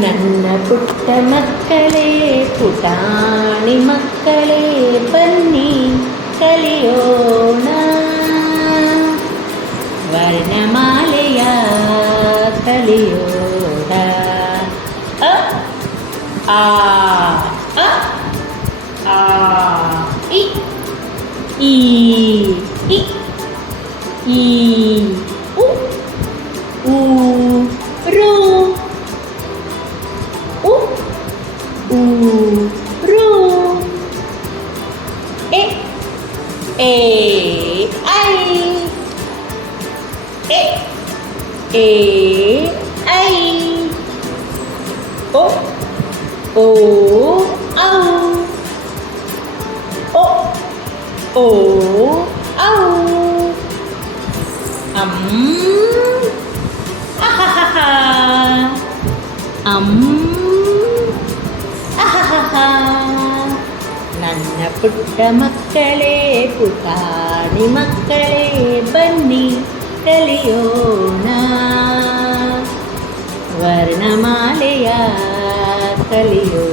ನನ್ನ ಪುಟ್ಟ ಮಕ್ಕಳೇ ಪುಟಾಣಿ ಮಕ್ಕಳೇ ಬನ್ನಿ ಕಲಿಯೋಣ ವರ್ಣಮಾಲೆಯ ಕಲಿಯೋಣ ಅ ಆ ಅ ಆ ಇ ಈ ಇ ಈ ಉ ಊ ರು ಉ ಊ ರು ಎ ಎ ಐ ಎ ಎ ಐ ಓ ಓ ಔ ಓ ಓ ಔ ಅಂ ಅಹಹ ಅಂ ಅಹಹ ನನ್ನ ಪುಟ್ಟ ಮಕ್ಕಳೇ ಪುಟಾಣಿ ಮಕ್ಕಳೇ ಬನ್ನಿ ಕಲಿಯೋಣ ವರ್ಣಮಾಲೆಯ ಕಲಿಯೋಣ.